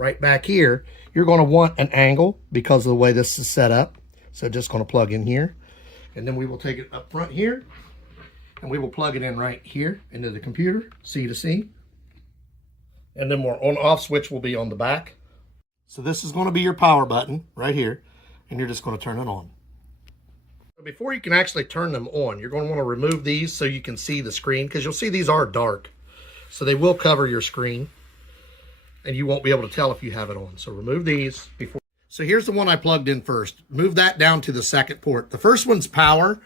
right back here, you're going to want an angle because of the way this is set up. So just going to plug in here. And then we will take it up front here. And we will plug it in right here into the computer, C to C. And then our on-off switch will be on the back. So this is going to be your power button right here. And you're just going to turn it on. Before you can actually turn them on, you're going to want to remove these so you can see the screen, because you'll see these are dark. So they will cover your screen and you won't be able to tell if you have it on. So remove these before. So here's the one I plugged in first. Move that down to the second port. The first one's power,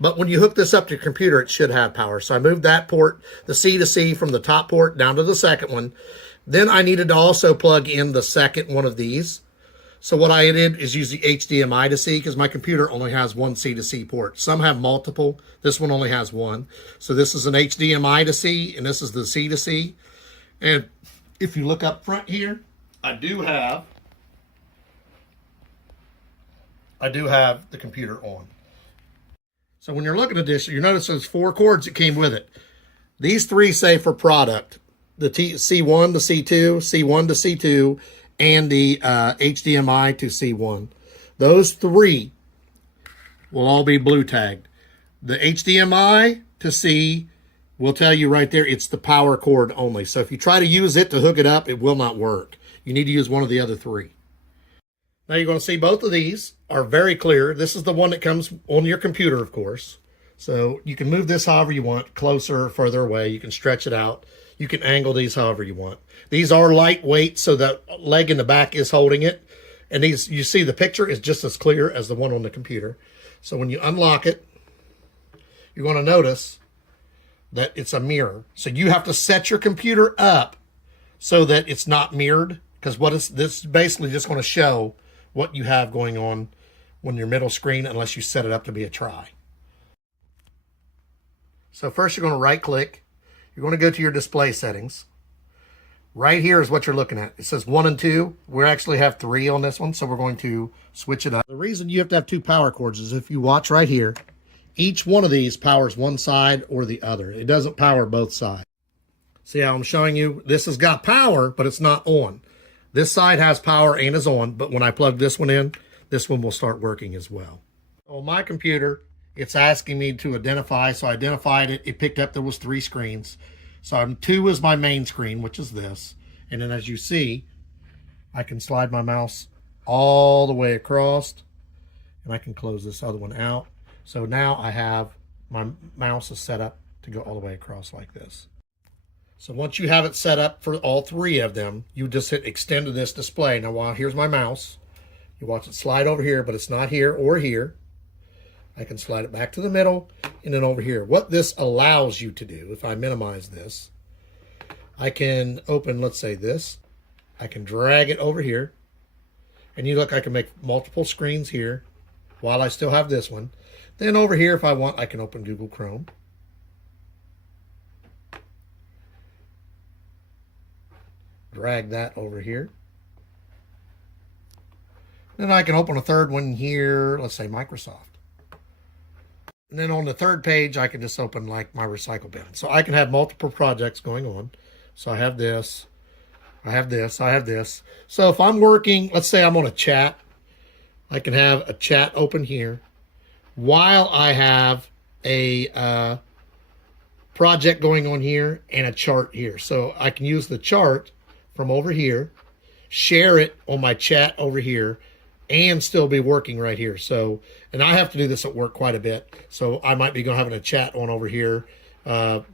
but when you hook this up to your computer, it should have power. So I moved that port, the C to C, from the top port down to the second one. Then I needed to also plug in the second one of these. So what I did is use the HDMI to C, because my computer only has one C to C port. Some have multiple. This one only has one. So this is an HDMI to C, and this is the C to C. And if you look up front here, I do have the computer on. So when you're looking at this, you notice there's 4 cords that came with it. These 3 say for product. The C1 to C2, C1 to C2, and the HDMI to C1. Those 3 will all be blue tagged. The HDMI to C will tell you right there it's the power cord only. So if you try to use it to hook it up, it will not work. You need to use one of the other 3. Now you're going to see both of these are very clear. This is the one that comes on your computer, of course. So you can move this however you want, closer or further away. You can stretch it out. You can angle these however you want. These are lightweight, so the leg in the back is holding it. And these, you see the picture is just as clear as the one on the computer. So when you unlock it, you're going to notice that it's a mirror. So you have to set your computer up so that it's not mirrored, because this is basically just going to show what you have going on on your middle screen unless you set it up to be a try. So first you're going to right click. You're going to go to your display settings. Right here is what you're looking at. It says 1 and 2. We actually have 3 on this one, so we're going to switch it up. The reason you have to have 2 power cords is if you watch right here, each one of these powers one side or the other. It doesn't power both sides. See how I'm showing you? This has got power, but it's not on. This side has power and is on, but when I plug this one in, this one will start working as well. On my computer, it's asking me to identify, so I identified it. It picked up there was 3 screens. So 2 is my main screen, which is this. And then as you see, I can slide my mouse all the way across, and I can close this other one out. So now I have my mouse is set up to go all the way across like this. So once you have it set up for all 3 of them, you just hit extend to this display. Now here's my mouse. You watch it slide over here, but it's not here or here. I can slide it back to the middle and then over here. What this allows you to do, if I minimize this, I can open, let's say this. I can drag it over here. And you look, I can make multiple screens here while I still have this one. Then over here, if I want, I can open Google Chrome. Drag that over here. Then I can open a third one here, let's say Microsoft. And then on the third page, I can just open like my recycle bin. So I can have multiple projects going on. So I have this, I have this, I have this. So if I'm working, let's say I'm on a chat, I can have a chat open here while I have a project going on here and a chart here. So I can use the chart from over here, share it on my chat over here, and still be working right here. So, and I have to do this at work quite a bit. So I might be having a chat on over here,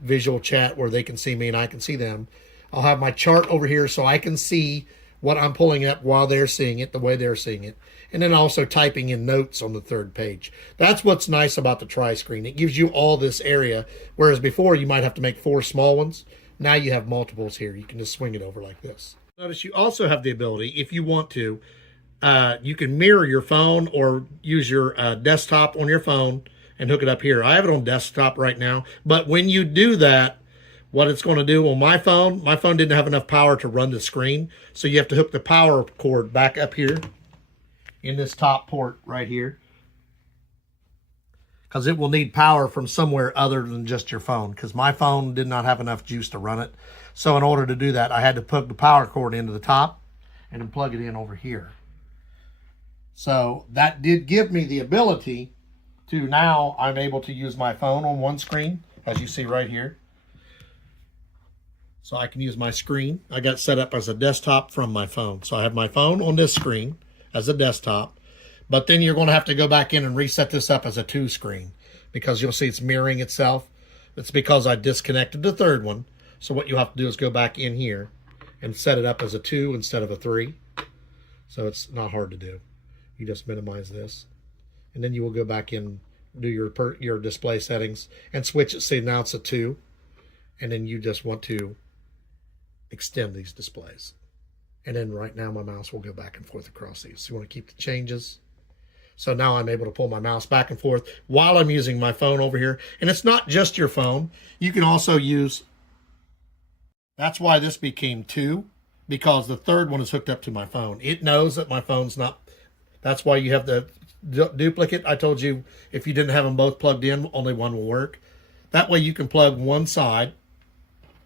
visual chat where they can see me and I can see them. I'll have my chart over here so I can see what I'm pulling up while they're seeing it, the way they're seeing it. And then also typing in notes on the third page. That's what's nice about the tri-screen. It gives you all this area, whereas before you might have to make 4 small ones. Now you have multiples here. You can just swing it over like this. Notice you also have the ability, if you want to, you can mirror your phone or use your desktop on your phone and hook it up here. I have it on desktop right now, but when you do that, what it's going to do on my phone didn't have enough power to run the screen, so you have to hook the power cord back up here in this top port right here, because it will need power from somewhere other than just your phone, because my phone did not have enough juice to run it. So in order to do that, I had to plug the power cord into the top and then plug it in over here. So that did give me the ability to, now I'm able to use my phone on one screen, as you see right here. So I can use my screen. I got set up as a desktop from my phone. So I have my phone on this screen as a desktop, but then you're going to have to go back in and reset this up as a 2 screen, because you'll see it's mirroring itself. It's because I disconnected the third one. So what you have to do is go back in here and set it up as a 2 instead of a 3. So it's not hard to do. You just minimize this, and then you will go back in, do your display settings, and switch it. See, now it's a 2, and then you just want to extend these displays. And then right now my mouse will go back and forth across these. So you want to keep the changes. So now I'm able to pull my mouse back and forth while I'm using my phone over here. And it's not just your phone. You can also use, that's why this became 2, because the third one is hooked up to my phone. It knows that my phone's not. That's why you have the duplicate. I told you if you didn't have them both plugged in, only one will work. That way you can plug one side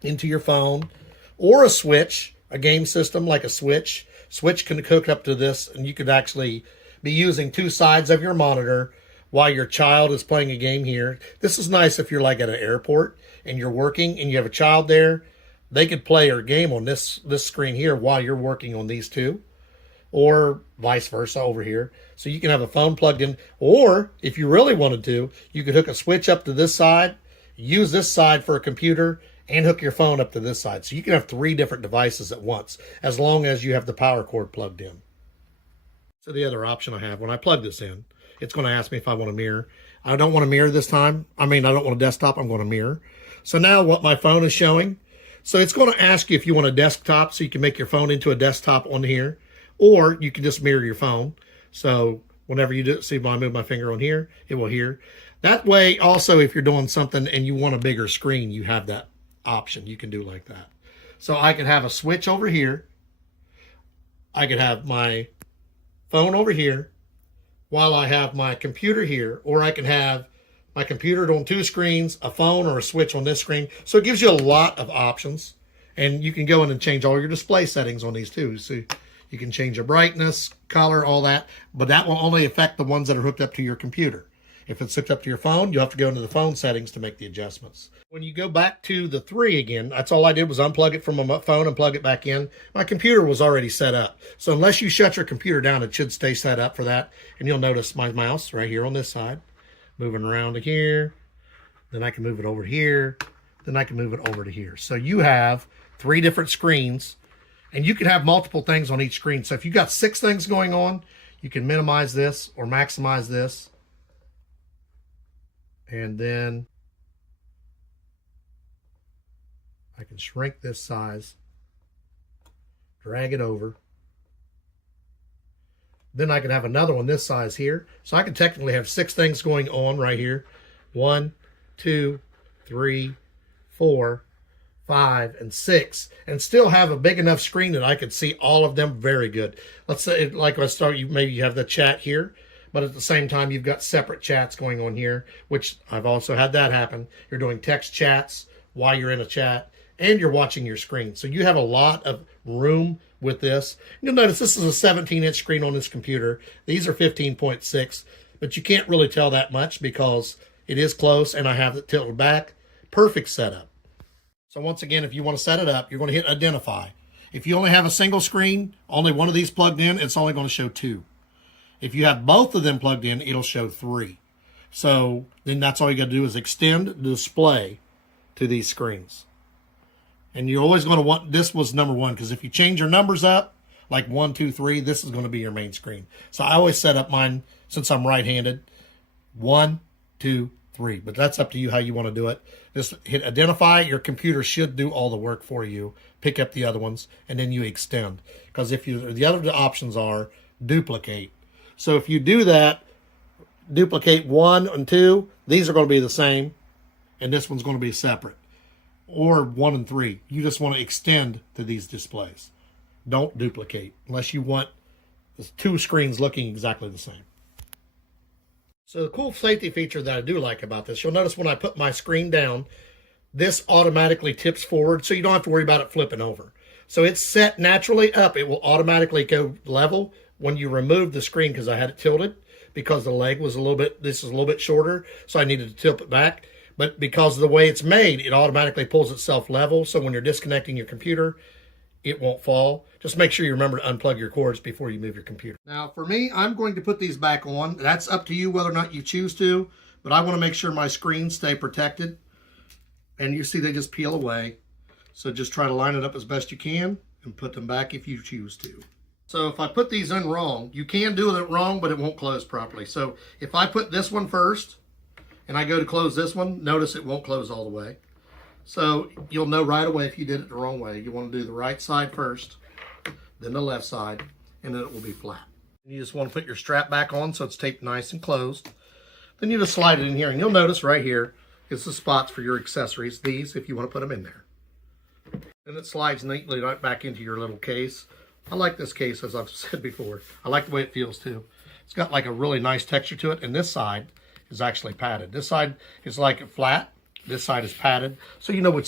into your phone, or a switch, a game system like a switch. Switch can hook up to this, and you could actually be using 2 sides of your monitor while your child is playing a game here. This is nice if you're like at an airport and you're working and you have a child there. They could play your game on this screen here while you're working on these 2. Or vice versa over here. So you can have a phone plugged in, or if you really wanted to, you could hook a switch up to this side, use this side for a computer, and hook your phone up to this side. So you can have 3 different devices at once, as long as you have the power cord plugged in. So the other option I have, when I plug this in, it's going to ask me if I want a mirror. I don't want a mirror this time. I don't want a desktop, I'm going to mirror. So now what my phone is showing, so it's going to ask you if you want a desktop, so you can make your phone into a desktop on here. Or you can just mirror your phone. So whenever you do, see when I move my finger on here, it will hear. That way, also, if you're doing something and you want a bigger screen, you have that option. You can do like that. So I could have a switch over here. I could have my phone over here while I have my computer here. Or I can have my computer on 2 screens, a phone, or a switch on this screen. So it gives you a lot of options. And you can go in and change all your display settings on these too. So you can change your brightness, color, all that, but that will only affect the ones that are hooked up to your computer. If it's hooked up to your phone, you'll have to go into the phone settings to make the adjustments. When you go back to the 3 again, that's all I did was unplug it from my phone and plug it back in. My computer was already set up. So unless you shut your computer down, it should stay set up for that. And you'll notice my mouse right here on this side, moving around to here. Then I can move it over here. Then I can move it over to here. So you have 3 different screens. And you can have multiple things on each screen. So if you've got 6 things going on, you can minimize this or maximize this. And then I can shrink this size, drag it over. Then I can have another one this size here. So I can technically have 6 things going on right here. 1, 2, 3, 4, 5, and 6, and still have a big enough screen that I could see all of them very good. Let's say, like I start, maybe you have the chat here, but at the same time you've got separate chats going on here, which I've also had that happen. You're doing text chats while you're in a chat, and you're watching your screen. So you have a lot of room with this. You'll notice this is a 17-inch screen on this computer. These are 15.6, but you can't really tell that much because it is close, and I have it tilted back. Perfect setup. So once again, if you want to set it up, you're going to hit identify. If you only have a single screen, only one of these plugged in, it's only going to show 2. If you have both of them plugged in, it'll show 3. So then that's all you got to do is extend the display to these screens. And you're always going to want, this was number 1, because if you change your numbers up, like 1, 2, 3, this is going to be your main screen. So I always set up mine, since I'm right-handed, 1, 2, 3. But that's up to you how you want to do it. Just hit identify. Your computer should do all the work for you. Pick up the other ones, and then you extend. Because if you, the other options are duplicate. So if you do that, duplicate 1 and 2, these are going to be the same, and this one's going to be separate. Or 1 and 3. You just want to extend to these displays. Don't duplicate unless you want the 2 screens looking exactly the same. So the cool safety feature that I do like about this, you'll notice when I put my screen down, this automatically tips forward, so you don't have to worry about it flipping over. So it's set naturally up. It will automatically go level when you remove the screen, because I had it tilted because the leg was a little bit, this is a little bit shorter, so I needed to tilt it back. But because of the way it's made, it automatically pulls itself level. So when you're disconnecting your computer, it won't fall. Just make sure you remember to unplug your cords before you move your computer. Now for me, I'm going to put these back on. That's up to you whether or not you choose to, but I want to make sure my screens stay protected. And you see they just peel away. So just try to line it up as best you can and put them back if you choose to. So if I put these in wrong, you can do it wrong, but it won't close properly. So if I put this one first and I go to close this one, notice it won't close all the way. So you'll know right away if you did it the wrong way. You want to do the right side first, then the left side, and then it will be flat. You just want to put your strap back on so it's taped nice and closed. Then you just slide it in here, and you'll notice right here is the spots for your accessories. These, if you want to put them in there. And it slides neatly right back into your little case. I like this case, as I've said before. I like the way it feels too. It's got like a really nice texture to it, and this side is actually padded. This side is like flat. This side is padded, so you know which